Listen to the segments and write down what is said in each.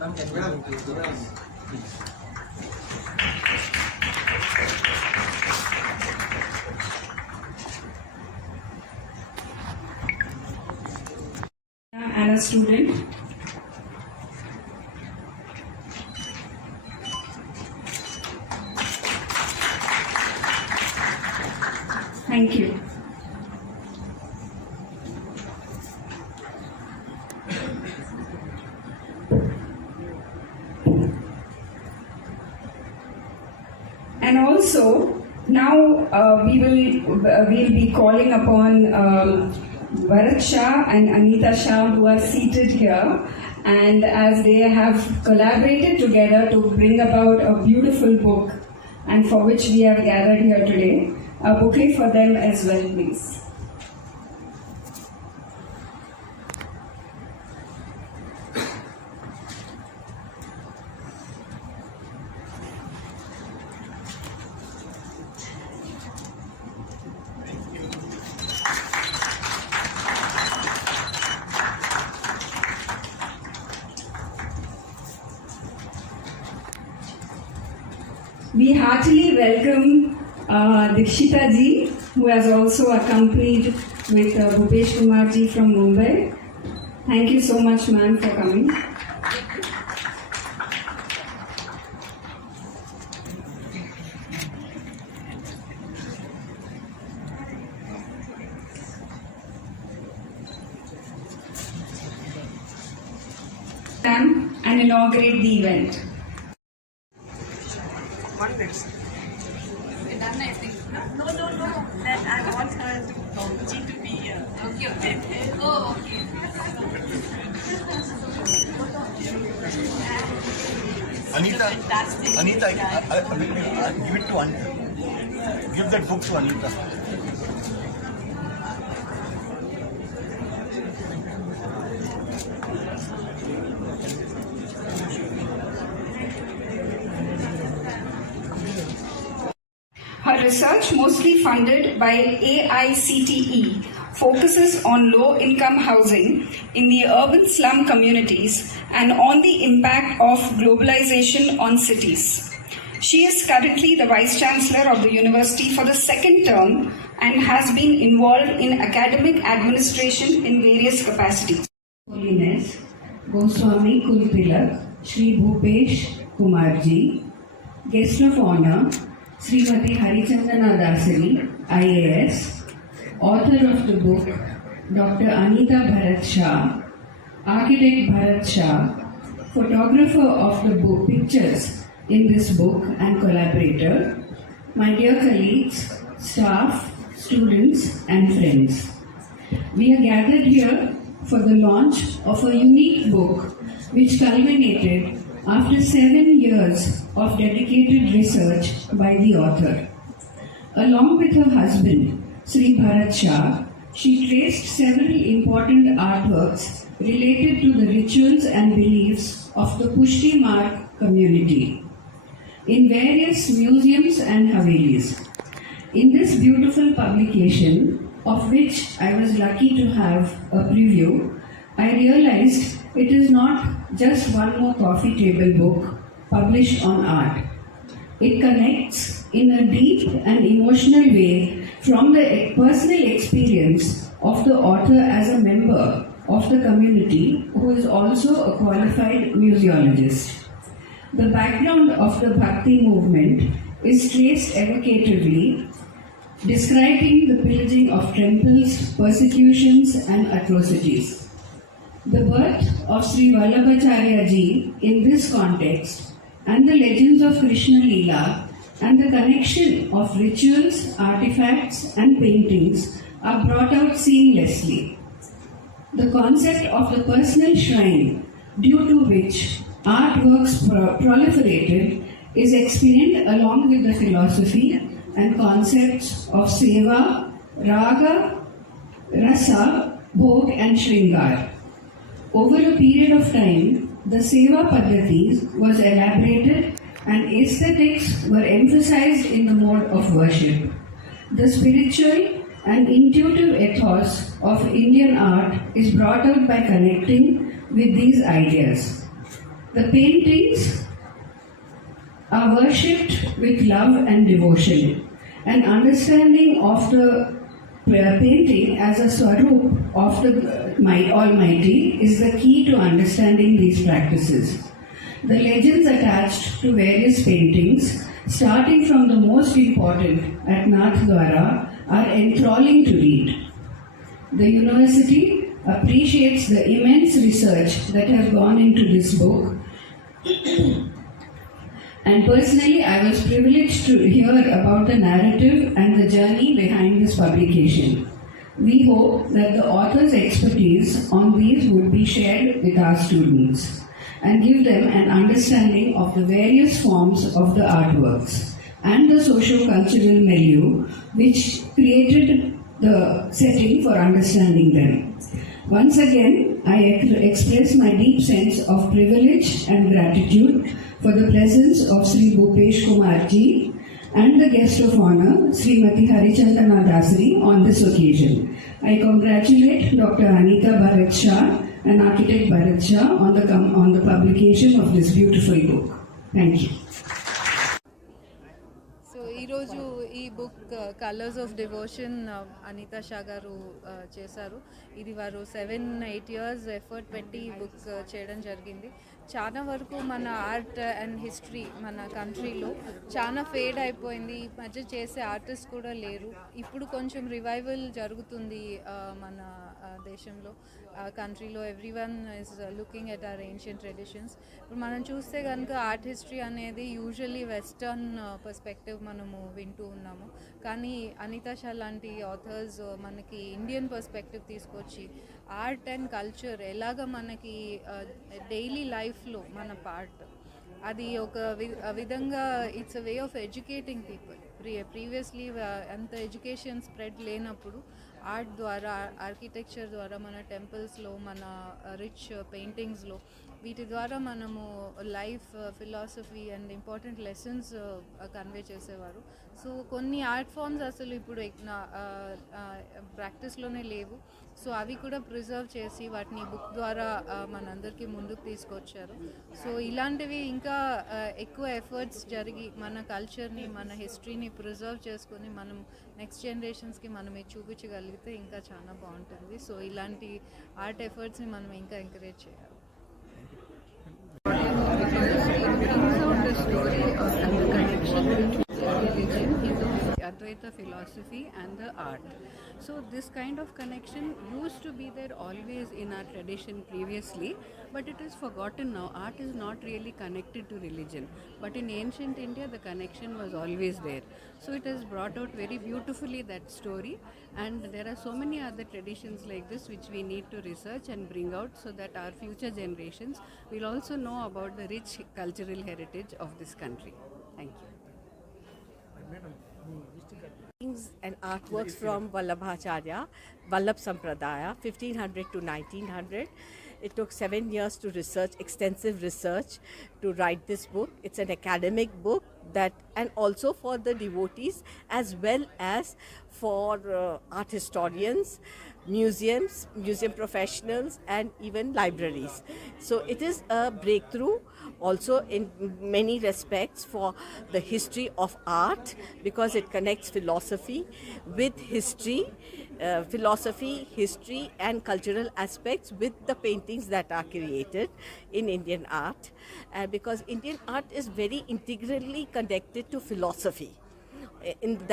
Ma'am, can we move to the please? And a student. Thank you. And also now we'll be calling upon Bharat Shah and Anita Shah, who are seated here, and as they have collaborated together to bring about a beautiful book, and for which we have gathered here today, a bouquet for them as well, please. We heartily welcome Dikshita ji, who has also accompanied with Bhupesh Kumar ji from Mumbai. Thank you so much, ma'am, for coming. And inaugurate the event. One minute. Done, I think. No. That I want her to be here. Okay. Oh, okay. Anita, Fantastic. Anita, give it to Anita. Give that book to Anita. Her research, mostly funded by AICTE, focuses on low-income housing in the urban slum communities and on the impact of globalization on cities. She is currently the Vice Chancellor of the university for the second term and has been involved in academic administration in various capacities. Holiness, Goswami Kultilak, Shri Bhupesh Kumarji, Guest of Honor, Srimati Harichandana Dasari, IAS, author of the book, Dr.Anita Bharat Shah, architect Bharat Shah, photographer of the book pictures in this book and collaborator, my dear colleagues, staff, students and friends. We are gathered here for the launch of a unique book which culminated after 7 years of dedicated research by the author. Along with her husband, Sri Bharat Shah, she traced several important artworks related to the rituals and beliefs of the Pushti Marg community in various museums and havelis. In this beautiful publication, of which I was lucky to have a preview, I realized it is not just one more coffee table book published on art. It connects in a deep and emotional way from the personal experience of the author as a member of the community who is also a qualified museologist. The background of the Bhakti movement is traced evocatively, describing the pillaging of temples, persecutions and atrocities. The birth of Sri Vallabhacharya ji in this context and the legends of Krishna Leela and the connection of rituals, artifacts and paintings are brought out seamlessly. The concept of the personal shrine, due to which artworks proliferated, is explained along with the philosophy and concepts of seva, raga, rasa, bhog and shringar. Over a period of time, the seva paddhatis was elaborated and aesthetics were emphasized in the mode of worship. The spiritual and intuitive ethos of Indian art is brought out by connecting with these ideas. The paintings are worshipped with love and devotion. An understanding of the painting as a swarup of the Almighty is the key to understanding these practices. The legends attached to various paintings, starting from the most important at Nathdwara, are enthralling to read. The university appreciates the immense research that has gone into this book, and personally I was privileged to hear about the narrative and the journey behind this publication. We hope that the author's expertise on these would be shared with our students and give them an understanding of the various forms of the artworks and the socio-cultural milieu which created the setting for understanding them. Once again, I express my deep sense of privilege and gratitude for the presence of Sri Bhupesh Kumar ji and the guest of honor, Srimati Harichandana Dasri, on this occasion. I congratulate Dr.Anita Bharat Shah and architect Bharat Shah on the publication of this beautiful book. Thank you. ఈరోజు ఈ book colours of devotion Anita Shah గారు చేశారు. ఇది వారు 7-8 years effort పెట్టి ఈ book చేయడం జరిగింది. చాలా వరకు మన ఆర్ట్ అండ్ హిస్టరీ మన కంట్రీలో చాలా ఫేడ్ అయిపోయింది. ఈ మధ్య చేసే ఆర్టిస్ట్ కూడా లేరు. ఇప్పుడు కొంచెం రివైవల్ జరుగుతుంది మన దేశంలో, కంట్రీలో. Everyone is looking at our ancient traditions. ఇప్పుడు మనం చూస్తే కనుక ఆర్ట్ హిస్టరీ అనేది యూజువల్లీ వెస్టర్న్ పర్స్పెక్టివ్ మనము వింటూ ఉన్నాము. కానీ అనితా షా లాంటి ఆథర్స్ మనకి ఇండియన్ పర్స్పెక్టివ్ తీసుకొచ్చి ఆర్ట్ అండ్ కల్చర్ ఎలాగ మనకి డైలీ లైఫ్లో మన పార్ట్, అది ఒక విధంగా it's a way of educating people. Previously అంత ఎడ్యుకేషన్ స్ప్రెడ్ లేనప్పుడు ఆర్ట్ ద్వారా, ఆర్కిటెక్చర్ ద్వారా, మన టెంపుల్స్లో, మన రిచ్ పెయింటింగ్స్లో, వీటి ద్వారా మనము life philosophy and important lessons convey చేసేవారు. సో కొన్ని ఆర్ట్ ఫామ్స్ అసలు ఇప్పుడు ప్రాక్టీస్లోనే లేవు. సో అవి కూడా ప్రిజర్వ్ చేసి వాటిని బుక్ ద్వారా మనందరికీ ముందుకు తీసుకొచ్చారు. సో ఇలాంటివి ఇంకా ఎక్కువ ఎఫర్ట్స్ జరిగి మన కల్చర్ని, మన హిస్టరీని ప్రిజర్వ్ చేసుకొని మనం నెక్స్ట్ జనరేషన్స్కి మనం ఇది చూపించగలిగితే ఇంకా చాలా బాగుంటుంది. సో ఇలాంటి ఆర్ట్ ఎఫర్ట్స్ని మనం ఇంకా ఎంకరేజ్ చేయాలి. The story and the connection between the religion, Advaita philosophy and the art. So this kind of connection used to be there always in our tradition previously, but it is forgotten now. Art is not really connected to religion, but in ancient India the connection was always there. So it has brought out very beautifully that story, and there are so many other traditions like this which we need to research and bring out so that our future generations will also know about the rich cultural heritage of this country. Thank you. And artworks from Vallabhacharya, Vallabh Sampradaya, 1500 to 1900. It took 7 years to research, extensive research, to write this book. It's an academic book that, and also for the devotees as well as for art historians, museums, museum professionals, and even libraries. So it is a breakthrough also in many respects for the history of art, because it connects philosophy with history, philosophy, history and cultural aspects with the paintings that are created in Indian art, because Indian art is very integrally connected to philosophy.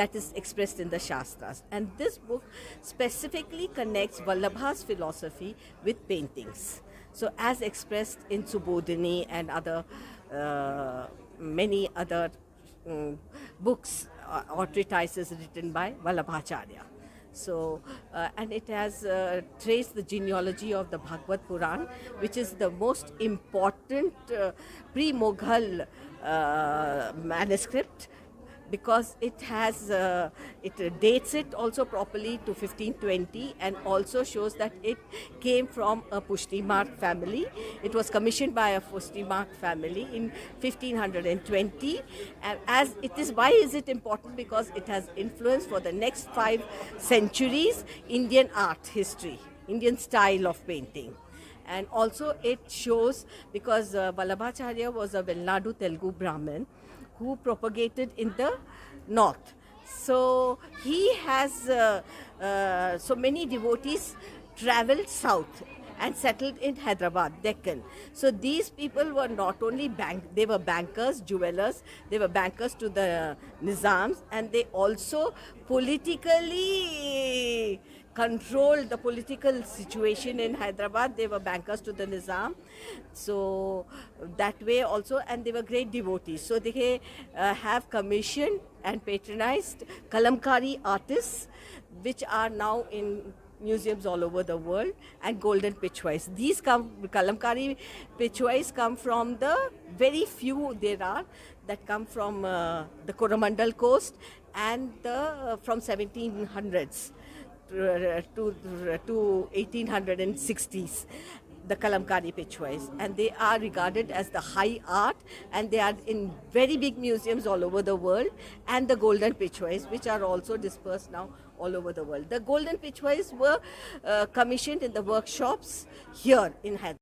That is expressed in the Shastras, and this book specifically connects Vallabha's philosophy with paintings. So as expressed in Subodhini and other many other books or treatises written by Vallabhacharya. So and it has traced the genealogy of the Bhagavad Puran, which is the most important pre-Mughal manuscript, because it has it dates it also properly to 1520, and also shows that it came from a Pushtimark family. It was commissioned by a Pushtimark family in 1520, and as it is, why is it important? Because it has influence for the next 5 centuries Indian art history, Indian style of painting. And also it shows, because Vallabhacharya was a Velnadu Telugu Brahmin who propagated in the north. So he has so many devotees traveled south and settled in Hyderabad, Deccan. So these people were not only they were bankers, jewelers, they were bankers to the Nizams, and they also politically controlled the political situation in Hyderabad. They were bankers to the Nizam. So that way also, and they were great devotees. So they have commissioned and patronized kalamkari artists, which are now in museums all over the world, and golden pitchwise. These kalamkari pitchwise come from the very few there are that come from the Coromandel coast and from 1700s to 1860s, the kalamkari pitchwise, and they are regarded as the high art, and they are in very big museums all over the world, and the golden pitchwise, which are also dispersed now all over the world. The golden pitchwise were commissioned in the workshops here in Hyderabad.